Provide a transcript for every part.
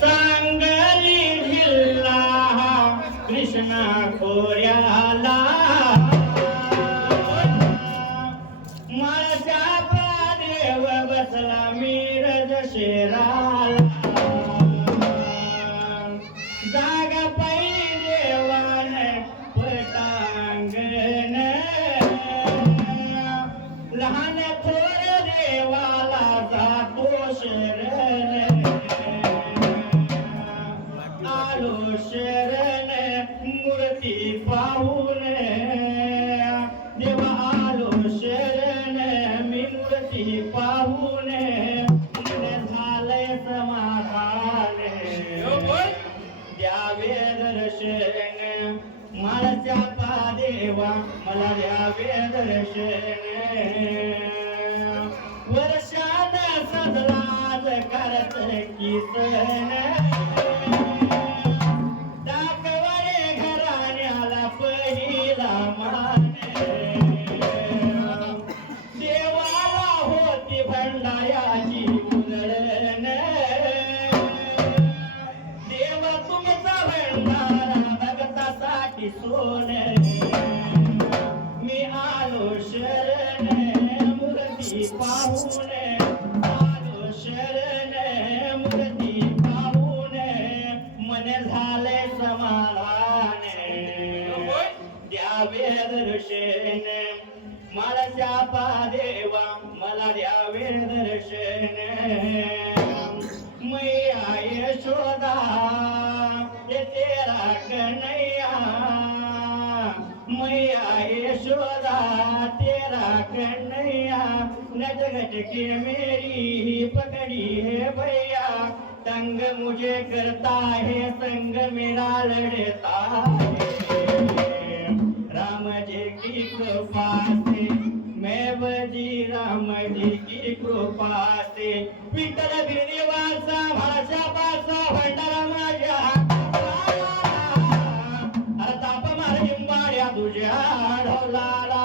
सांगली जिल्हा कृष्णा खोऱ्याला माझ्या देव बसला मिरज शेराला जागा पायी देवान पटांगण लहान थोर देवाला जातो शरण आलो शरण मूर्ती पाहून देवा आलो शरण मी मूर्ती पाहून झालंय समाधान द्यावे दर्शन माळच्या पा देवा मला द्यावे दर्शन वर्षात सजलाच करत कीर्तन दाखवणे घराण्याला पहिला मान देवाला होती भंडाऱ्याची उधळण देव तुमचा भंडारा भगतासाठी सोन मी आलो शरण मूर्ती पाहून आलो शरण मूर्ती पाहून मन झाले समाधान द्यावे दर्शन माझ्या पा देवा मला द्यावे दर्शन मैया यशोदा ये तेरा कन्हैया मैया यशोदा तेरा कन्हैया नजगट के मेरी पकड़ी है भैया तंग मुझे करता है संग मेरा लड़ता है राम जी की कृपा से मैं बजी राम जी की कृपा से विठ्ठल गिरीवासा भाषा पासा भंडारा माझ्या अरे ताप मार जिंबाड्या तुझ्या ढोलाला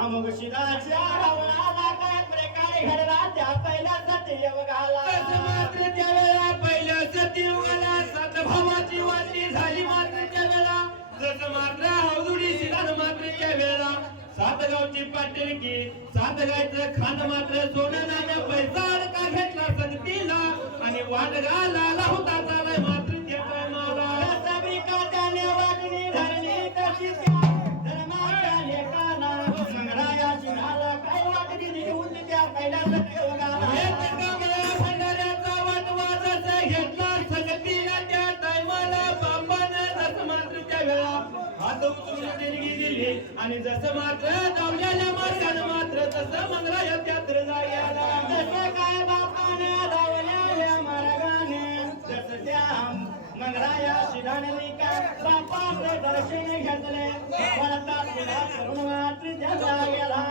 अमुक शिलाच्या हवळाला काय प्रकारे घडला त्या पहिल्या सत्ययुगाला मात्र त्यावेळेला पहिल्या सत्ययुगाला सतभावाची वाटणी झाली मात्र त्यावेळेला जसं मात्र अवधुडी शिलान मात्र त्यावेळेला सात गावची पाटीलकी सात गायचं खान मात्र सोनं नाण्या पैसा अडका घेतला संगतीला आणि वाटगा लाला होता चालाय मात्र त्याचा माला सभी का त्याने वाटणी धरली तशी त्या धर्माच्या लेकाला मंगराया शिलाला काय वाटणी निघून त्या पहिल्या सत्ययुगाला भंडाऱ्याचा वाटवा जसा घेतला संगतीला त्या टायमाला बापानं जसं मात्र त्यावेळेला हात उचलून देणगी दिली आणि जसं मात्र धावलेल्या मार्गानं मात्र तसं मंगराया त्यात्र जायला जसं काय बापाने धावलेल्या मार्गाने तसं त्या मंगराया शिलाने का बापाचे दर्शन घेतले वळता तुला करून मात्र त्याला गेला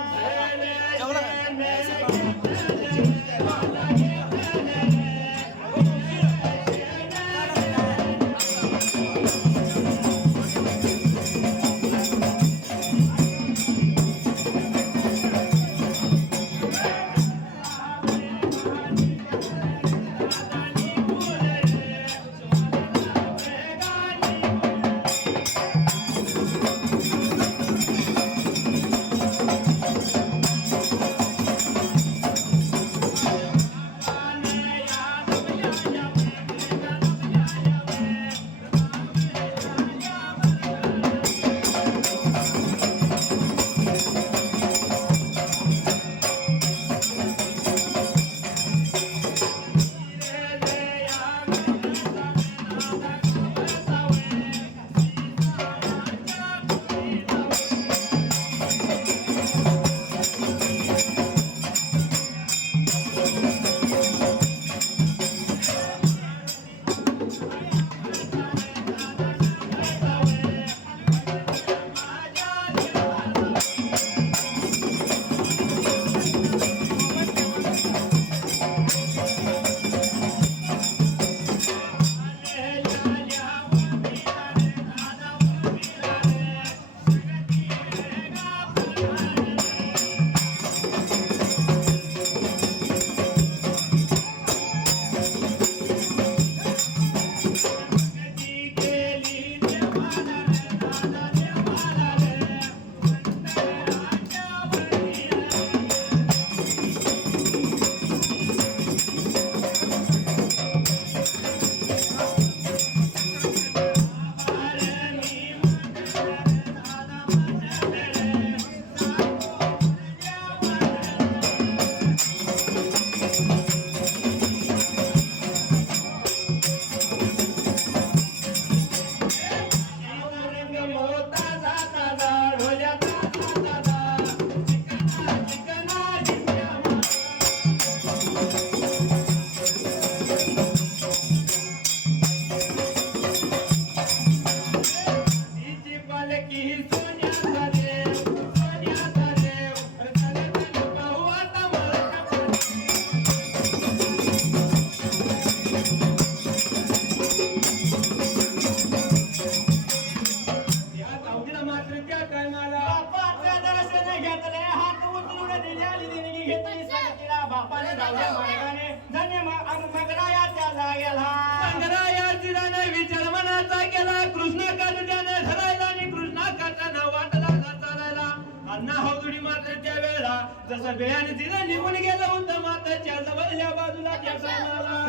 घेतली संगतीला बापाने धावल्या मार्गाने धन्य मंगरायाच्या जागेला मंगरायाने विचार मनाचा केला कृष्ण त्याने धरायला आणि कृष्णा काटाना वाटला चालायला अण्णा हौदुडी मात्र त्या वेळेला जसं बेळाने तिला निघून गेलं होतं माताच्या जवळच्या बाजूला त्याचा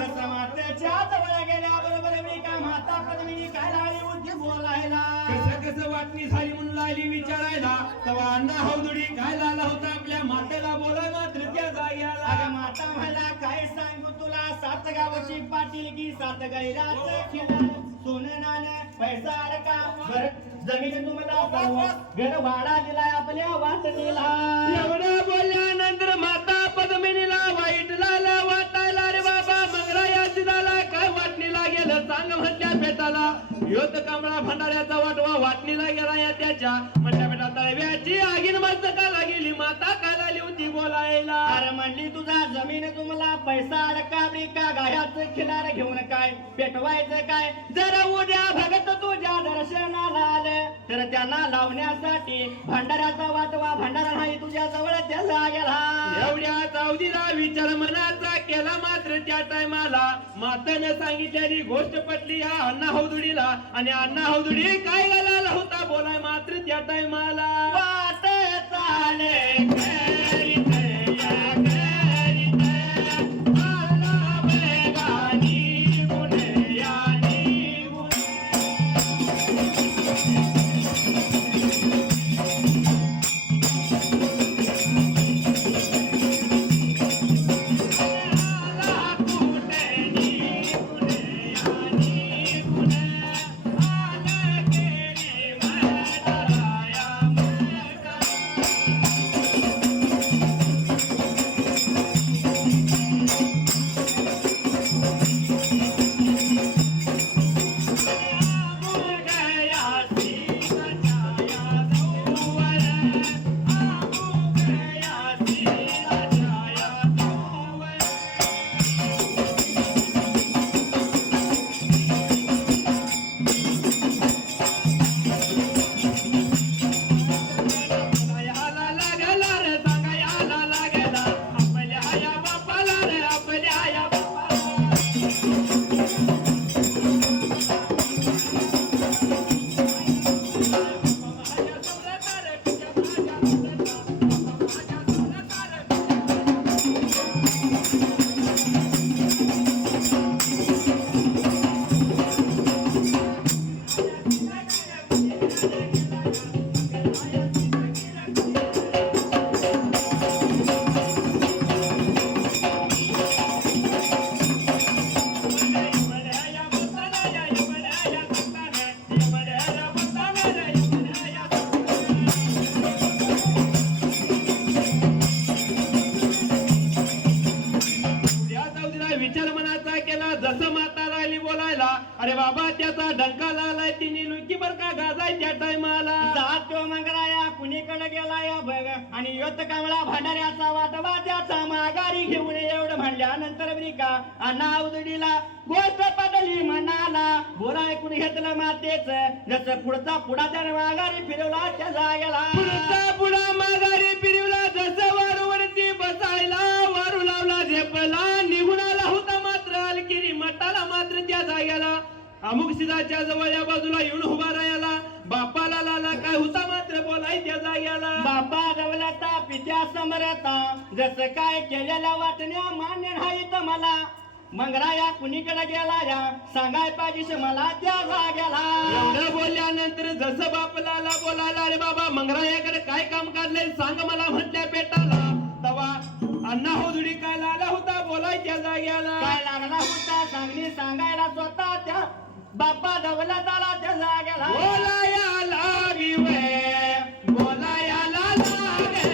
जसं मातेच्या जवळ गेल्याबरोबर मी का माता पद्मिनी काय लागली होती बोलायला कसं वाटणी झाली म्हणून लागली विचारायला तेव्हा अण्णा हौदुडी काय झाला होता आपल्या मातेला बोलाय मात्र त्या जाग्याला अगं माता मला काय सांगू तुला 7 गावाची पाटील की 7 गैराच खेळा सोनं नाणं पैसा अडका बर जमीन तुम्हाला घर भाडा दिलाय आपल्या वाटणीला एवढं बोलल्यानंतर माता पद्मिनीला वाईट झालं वाटायला रे बाबा मंगराया दिदाला काय वाटणीला गेलं सांग म्हटल्या बेटाला योत कमळा भंडाऱ्याचा वाटवा वाटणीला गेला या त्याच्या म्हटल्या बेटा तळव्याची आगीन मस्तकाला गेली माता काय लागली होती बोलायला अरे म्हणली तुझा जमीन तुम्हाला पैसा अडका बिका गायाचं खिलार घेऊन काय पेटवायचं काय जर उद्या भगत तुझ्या दर्शनाला आले तर त्यांना लावण्यासाठी भंडाऱ्याचा वाटवा भंडारा नाही तुझ्या जवळ त्याला गेला एवढ्या चावदीला विचार मनाचा केला मात्र त्या टायमाला माताने सांगितलेली गोष्ट पटली या अण्णा हौदुडीला आणि अण्णा हौदुडी काय घालायला होता बोलाय मात्र त्या टायमाला वाट चाले अरे बाबा त्याचा डंका लागलाय तिने लुकी बर का गाजाय त्या टायमाला जातो मंगराया कुणीकडे गेला या बघ आणि योत कामळा भांडाऱ्याचा वाटवा त्याचा माघारी घेऊन एवढं म्हणल्यानंतर का अण्णा उदडीला गोष्ट पडली मनाला बोला ऐकून घेतलं मातेच जसं पुढचा पुढा त्याने माघारी फिरवला त्या जागेला पुढचा पुढा माघारी फिरवला जसं वारूवरती बसायला वारू लावला झेपला निघून आला होता मात्र अलकिरी मठाला मात्र त्या जाग्याला अमुक सिदाच्या जवळ या बाजूला येऊन उभा राहायला बापाला लाला काय होता मात्र बोलाय त्या जाग्याला बापा जवळता पित्या समरता जसं काय केलेल्या वाटण्या मान्य नाही तर मला मंगराया कुणीकडे गेला या सांगाय पाहिजे मला त्या जाग्याला एवढं बोलल्यानंतर जसं बापला बोलायला अरे बाबा मंगरायाकडे काय काम काढलंय सांग मला म्हटल्या पेटाला तवा अण्णा होदुडी काय लाला होता बोलाय त्या जाग्याला काय लागला होता सांगली सांगायला स्वतः त्या बापा दवला ताला त्या जाग्याला बोलाया लावी वे बोलाया लागे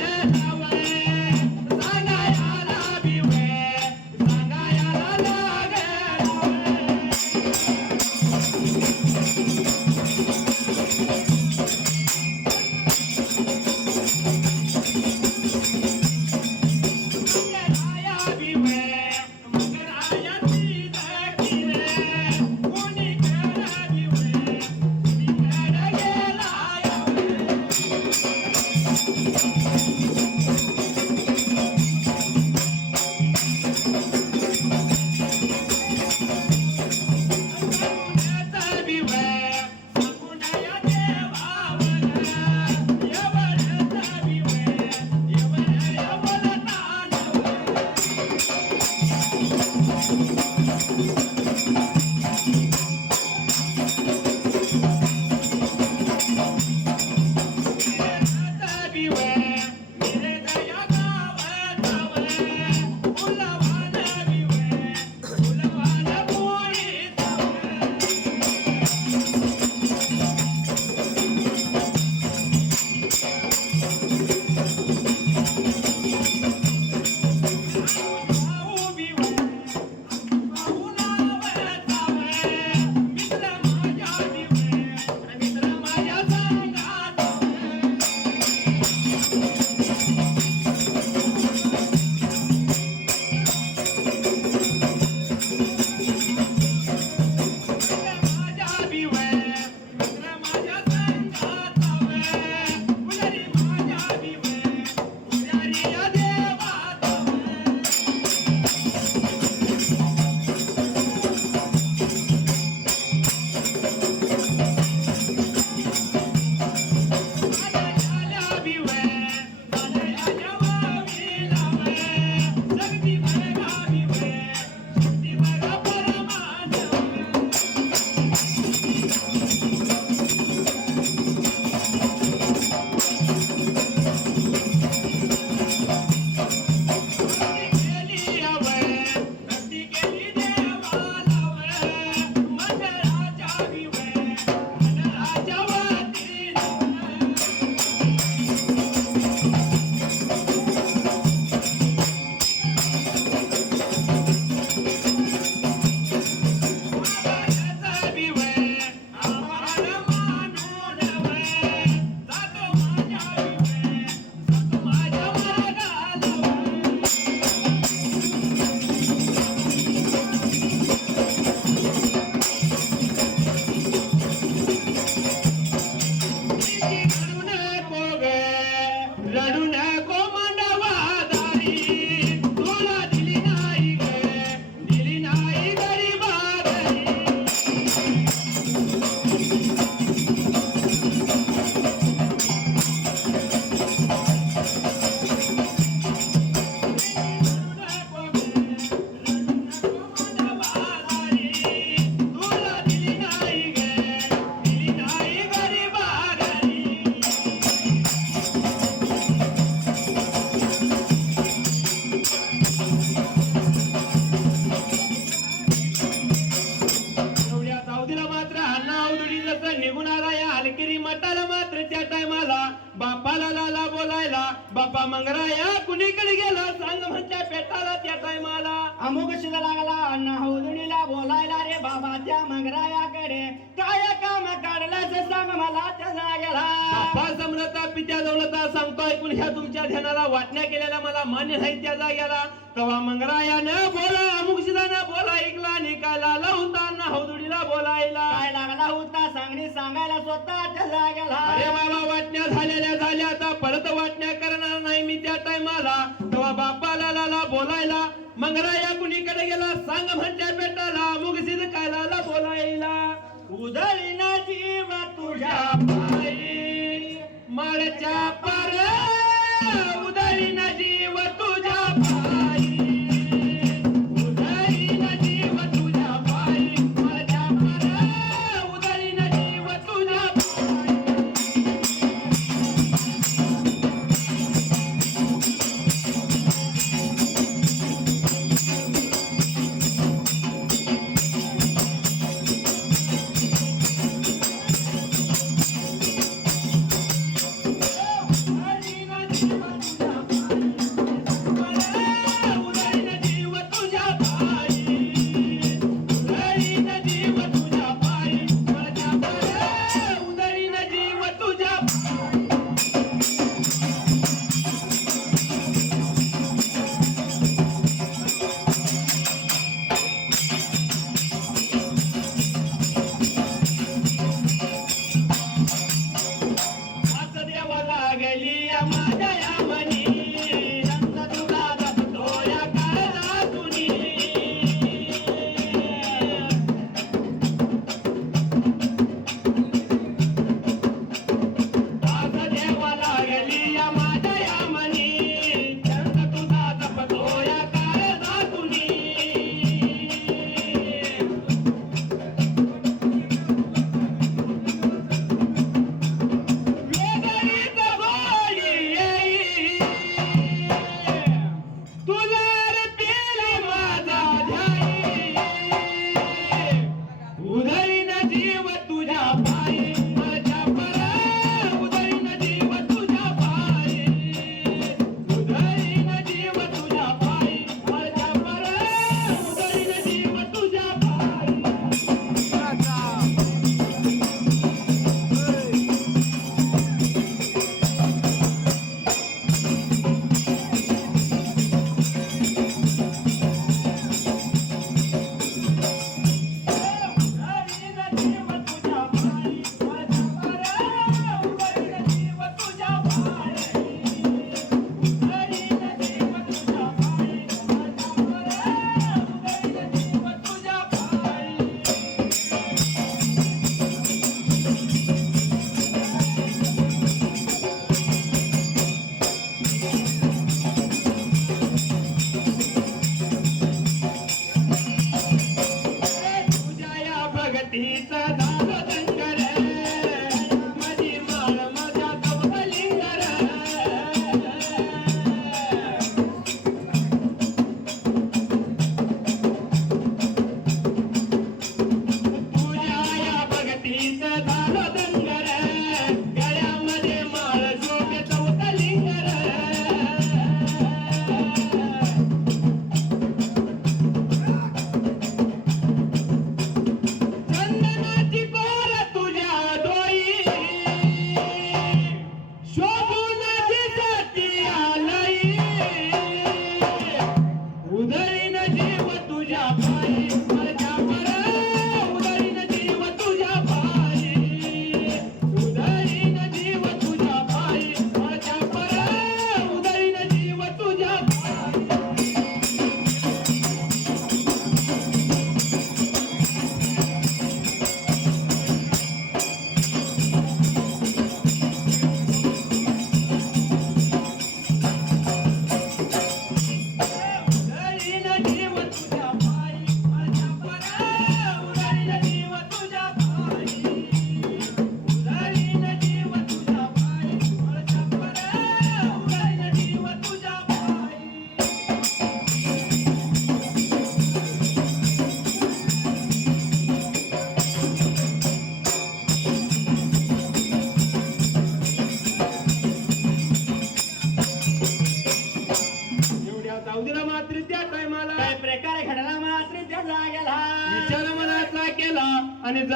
बापाला लाला बोलायला बापा मंगराया कुणीकडे गेला सांग म्हणत्या पेटाला त्या टायमाला अमुक शिदा लागला अण्णा हौदुडीला बोलायला रे बाबाच्या मंगरायाकडे काय काम काढलं सांग मला त्या जागेला बापा समरता पित्या दौलता सांगतो ऐकून ह्या तुमच्या ध्यानाला वाटण्या केलेल्या मला मान्य नाही त्या जागेला तेव्हा मंगरायानं बोला अमुक शिदानं बोला ऐकला निकाला होता अण्णा हौदुडीला बोलायला काय लागला होता सांगणी सांगायला स्वतःच्या जागेला अरे बाबा वाटण्या झाल्या आता परत वाटण्या करणार नाही मी त्या टायमाला तेव्हा बापाला लाला बोलायला मंगराया कुणीकडे गेला सांग म्हणत्या बेटाला मुगसीद काय लाला बोलायला उधळीन जीव तुझ्या पायी माळच्या पार उधळीन जीव तुझ्या पायी उधळीन जीव तुझ्या पायी माळच्या पार उधळीन जीव तुझ्या पायी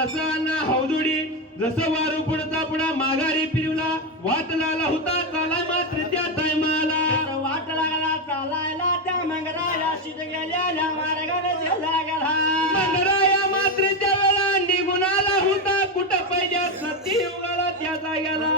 जसं ना हौदुडी जसं वारू पुढचा पुढा माघारी फिरवला वाट लागला होता चालाय मात्र त्या टायमाला वाट लागला चालायला त्या मंगराया शिद गेलेल्या मार्गाने गेला गेला मंगराया मात्र त्या वेळा निघून आला होता कुठं पहिल्या सत्ययुगाला त्याचा गेला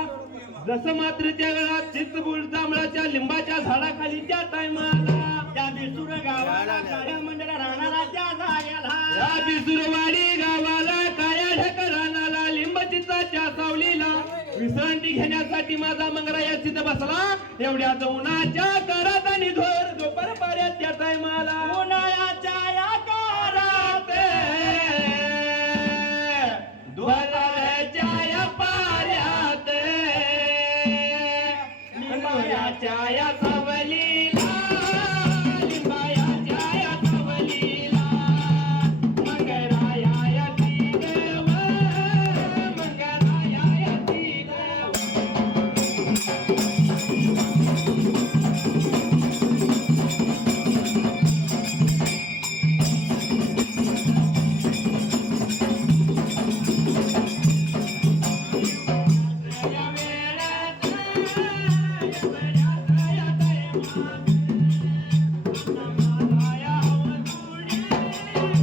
जसं मात्र त्या वेळा चित्तबुल जांभळाच्या लिंबाच्या झाडाखाली त्या टायमाला त्या बिसुर गावाला काळ्या मंडळा राहणारा त्याचा गेला या बिसुरवाडी गावाला काळ्या ढकरानाला लिंबचिताच्या सावलीला विश्रांती घेण्यासाठी माझा मंगराया तिथं बसला एवढ्या उन्हाच्या करात आणि धोर दुपार पाऱ्यात त्या टायमाला उन्हाळ्याच्या या कारात दुपारच्या या पाऱ्यात लिंबाच्या या सावलीला लिंबाच्या या सावलीला मंगराया या ती देव मंगराया या ती देव या वेळात या वेळात या टायमात माझा हौदुडी आला वेळा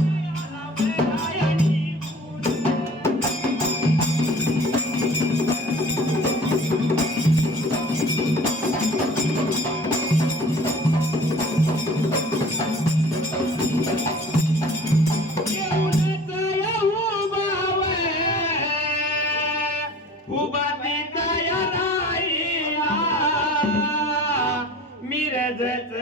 निघून मिरजच